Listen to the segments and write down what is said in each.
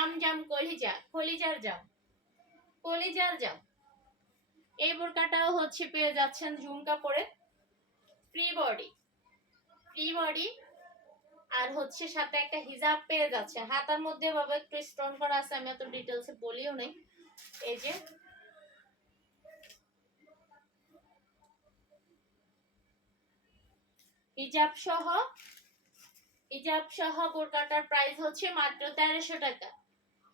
জাম জাম কলিজা, কলিজার জাম, কলিজার জাম। এই বোরকাটাও হচ্ছে পেয়ে যাচ্ছেন ঝুমকা পরে, ফ্রি বডি, ফ্রি বডি। আর হচ্ছে সাথে একটা হিজাব পেয়ে যাচ্ছে, হাতার মধ্যে বাবা একটু স্টোন করা আছে, আমি এত ডিটেলসে বলিও নেই। এই যে হিজাব সহ, হিজাব সহ বোরকাটার প্রাইস হচ্ছে মাত্র 1300 টাকা।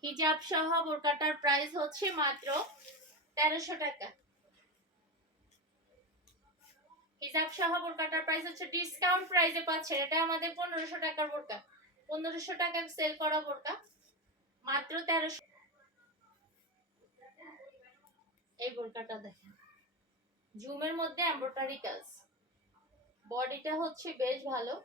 হিজাব সহ বোরকাটার প্রাইস হচ্ছে মাত্র 1300 টাকা। হিজাব সহ বোরকাটার প্রাইস হচ্ছে ডিসকাউন্ট প্রাইসে পাচ্ছে। এটা আমাদের 1500 টাকার বোরকা, 1500 টাকায় সেল করা বোরকা, মাত্র 1300। এই বোরকাটা দেখেন, জুমের মধ্যে এমব্রয়ডারি কাজ, বডিটা হচ্ছে বেশ ভালো।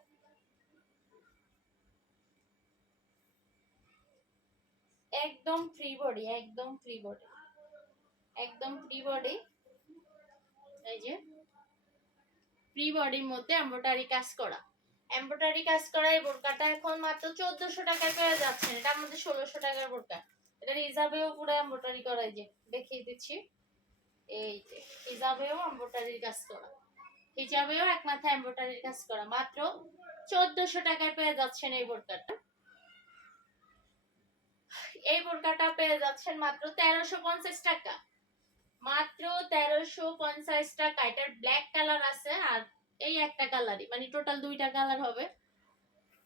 একদম ফ্রি বডি, একদম ফ্রি বডি, একদম ফ্রি বডি। এই যে ফ্রি বডির মধ্যে এমব্রয়ডারি কাজ করা, এমব্রয়ডারি কাজ করা এই বোরকাটা এখন মাত্র 1400 টাকায় পেয়ে যাচ্ছেন। এটা আমাদের 1600 টাকার বোরকা। এটা হিজাবেও পুরো এমব্রয়ডারি করা, এই যে দেখিয়ে দিচ্ছি, এই যে হিজাবেও এমব্রয়ডারির কাজ করা, হিজাবেও এক মাথায় এমব্রয়ডারির কাজ করা, মাত্র 1400 টাকায় পেয়ে যাচ্ছেন এই বোরকাটা। এই বোরকাটা পেয়ে যাচ্ছেন মাত্র 1350 টাকা, মাত্র 1350 টাকা। এটার ব্ল্যাক কালার আছে আর এই একটা কালারই, মানে টোটাল দুইটা কালার হবে,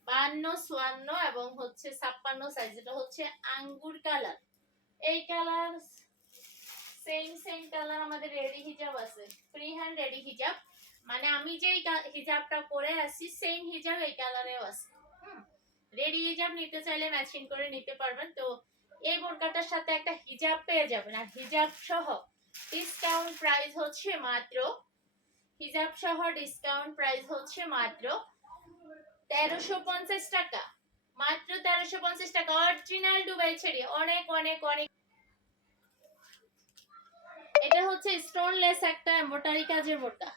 52, 54 এবং হচ্ছে 56 সাইজ। এটা হচ্ছে আঙ্গুর কালার। এই কালার সেম সেম কালার আমাদের রেডি হিজাব আছে, ফ্রি হ্যান্ড রেডি হিজাব, মানে আমি যেই হিজাবটা পরে আছি সেম হিজাব এই কালারেও আছে। রেডি হিজাব নিতে চাইলে ম্যাচিং করে নিতে পারবেন। তো এই বোরকাটার সাথে একটা হিজাব পেয়ে যাবেন, আর হিজাব সহ ডিসকাউন্ট প্রাইস হচ্ছে মাত্র, হিজাব সহ ডিসকাউন্ট প্রাইস হচ্ছে মাত্র 1350 টাকা, মাত্র 1350 টাকা। অরিজিনাল দুবাই ছেড়ে, অনেক অনেক অনেক। এটা হচ্ছে স্টোনলেস একটা এমব্রয়ডারি কাজের বোরকা,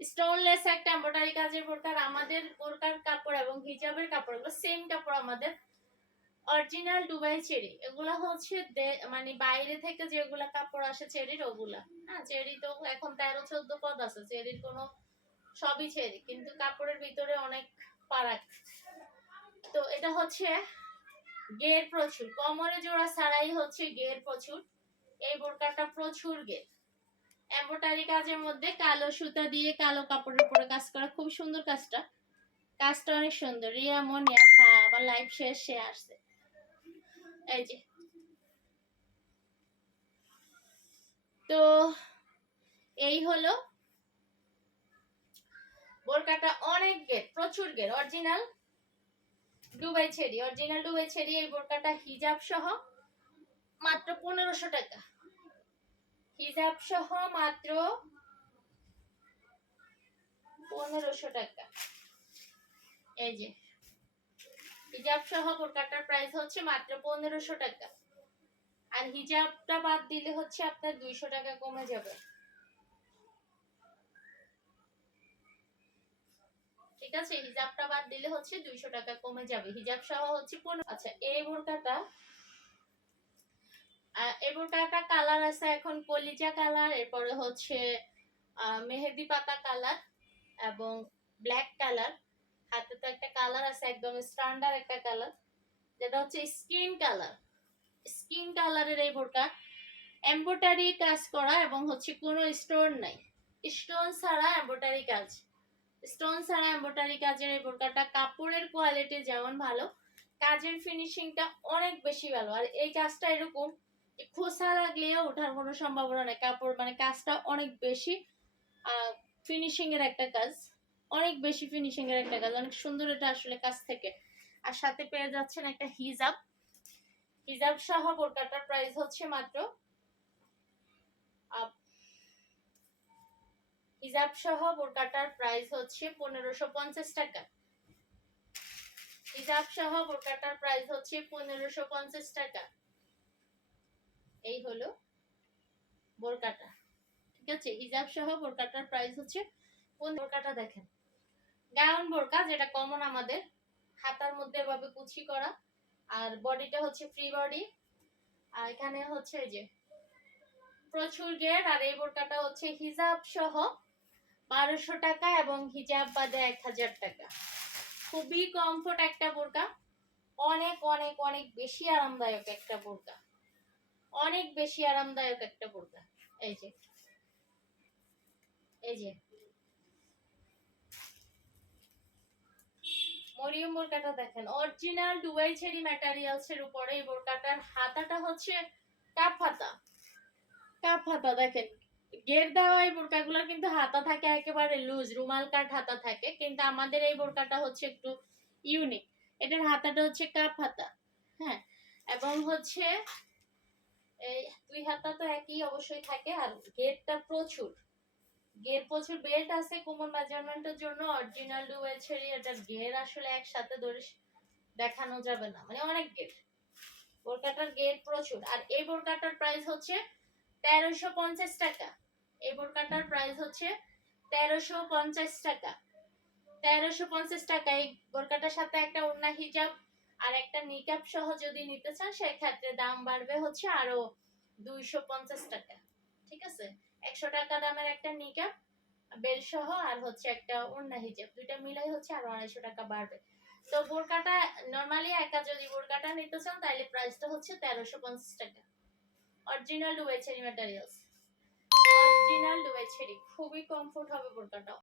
স্টোনলেস একটা এমব্রয়ডারি কাজের বোরকা। আমাদের বোরকার কাপড় এবং হিজাবের কাপড় এগুলো সেম কাপড় আমাদের, অরিজিনাল দুবাই চেরি। এগুলা হচ্ছে মানে বাইরে থেকে যেগুলা কাপড় আসে চেরির ওগুলা, হ্যাঁ চেরি তো এখন 13-14 পদ আছে, চেরির কোনো সবই চেরি, কিন্তু কাপড়ের ভিতরে অনেক ফারাক। তো এটা হচ্ছে গের প্রচুর, কোমরে জোড়া ছাড়াই হচ্ছে গের প্রচুর। এই বোরকাটা প্রচুর গের, এমব্রয়ডারি কাজের মধ্যে কালো সুতা দিয়ে কালো কাপড়ের উপরে কাজ করা, খুব সুন্দর কাজটা, কাজটা অনেক সুন্দর। রিয়া মনিয়া, হ্যাঁ আবার লাইভ শেষে আসছে। এই যে তো এই হলো বোরকাটা, অনেক গের, প্রচুর গের, অরিজিনাল দুবাই ছেড়ি, অরিজিনাল দুবাই ছেড়ি। এই বোরকাটা হিজাব সহ মাত্র 1500 টাকা, হিজাব সহ মাত্র 1500 টাকা। এই যে হিজাব সহ বোরকাটার প্রাইস হচ্ছে মাত্র 1500 টাকা, আর হিজাবটা বাদ দিলে হচ্ছে আপনার 200 টাকা কমে যাবে, ঠিক আছে? হিজাবটা বাদ দিলে হচ্ছে 200 টাকা কমে যাবে, হিজাব সহ হচ্ছে 15। আচ্ছা এই বোরকাটা, এই বোরকাটা কালার আছে এখন কলিজা কালার, এরপরে হচ্ছে মেহেদি পাতা কালার এবং ব্ল্যাক কালার। হাতে তো একটা কালার আছে একদম স্ট্যান্ডার্ড একটা কালার, যেটা হচ্ছে স্কিন কালার। স্কিন কালারের এই বোরকা এমব্রয়ডারি কাজ করা এবং হচ্ছে কোনো স্টোন নাই, স্টোন ছাড়া এমব্রয়ডারি কাজ, স্টোন ছাড়া এমব্রয়ডারি কাজের এই বোরকাটা কাপড়ের কোয়ালিটি যেমন ভালো, কাজের ফিনিশিংটা অনেক বেশি ভালো। আর এই কাজটা এরকম খোসা লাগলেও ওঠার কোনো সম্ভাবনা নেই, কাপড় মানে কাজটা অনেক বেশি ফিনিশিং এর একটা কাজ, অনেক বেশি ফিনিশিং এর একটা কাজ, অনেক সুন্দর এটা আসলে কাজ থেকে। আর সাথে পেয়ে যাচ্ছেন একটা হিজাব, হিজাব সহ বোরকাটার প্রাইস হচ্ছে মাত্র, হিজাব সহ বোরকাটার প্রাইস হচ্ছে 1550 টাকা, হিজাব সহ বোরকাটার প্রাইস হচ্ছে 1550 টাকা। এই হলো বোরকাটা, ঠিক আছে? হিজাব সহ বোরকাটার প্রাইস হচ্ছে, বোরকাটা দেখেন গাউন বোরকা, যেটা কমন আমাদের, হাতার মধ্যে এভাবে কুচি করা, আর বডিটা হচ্ছে ফ্রি বডি। আর এখানে হচ্ছে এই যে প্রচুর গের। আর এই বোরকাটা হচ্ছে হিজাব সহ 1200 টাকা এবং হিজাব বাদে 1000 টাকা। খুবই কমফোর্ট একটা বোরকা, অনেক অনেক অনেক বেশি আরামদায়ক একটা বোরকা, অনেক বেশি আরামদায়ক একটা বোরকা। এই যে এই যে মরিয়ম বোরকাটা দেখেন, অরিজিনাল দুবাই চেরি ম্যাটেরিয়ালস এর উপরে এই বোরকাটার হাতাটা হচ্ছে কাপ হাতা। কাপ হাতা দেখেন, গের দেওয়া এই বোরকাগুলোর কিন্তু হাতা থাকে একেবারে লুজ, রুমাল কাট হাতা থাকে, কিন্তু আমাদের এই বোরকাটা হচ্ছে একটু ইউনিক। এটার হাতাটা হচ্ছে কাপ হাতা। হ্যাঁ, এবং হচ্ছে এই দুই হাতা তো একই অবশ্যই থাকে। আর গেরটা প্রচুর, গের প্রচুর, বেল্ট আছে কোমর মেজারমেন্টের জন্য, অরিজিনাল ডুয়েল ছেড়ে এটার গের আসলে একসাথে ধরে দেখানো যাবে না, মানে অনেক গের। বোরকাটার গের প্রচুর। আর এই বোরকাটার প্রাইস হচ্ছে 1350 টাকা। এই বোরকাটার প্রাইস হচ্ছে 1350 টাকা। 1350 টাকা। এই বোরকাটার সাথে একটা ওড়না হিজাব আর একটা নিকাব সহ যদি নিতে চান সেক্ষেত্রে দাম বাড়বে হচ্ছে আরো 250 টাকা। ঠিক আছে, 100 টাকা দামের একটা নিকাব বেল সহ আর হচ্ছে একটা ওড়না হিজাব, দুইটা মিলাই হচ্ছে আরো 250 টাকা বাড়বে। তো বোরকাটা নরমালি একা যদি বোরকাটা নিতে চান তাহলে প্রাইসটা হচ্ছে 1350 টাকা। অরিজিনাল ডুবাই চেরি ম্যাটেরিয়ালস, অরিজিনাল ডুবাই চেরি, খুবই কমফোর্ট হবে বোরকাটা।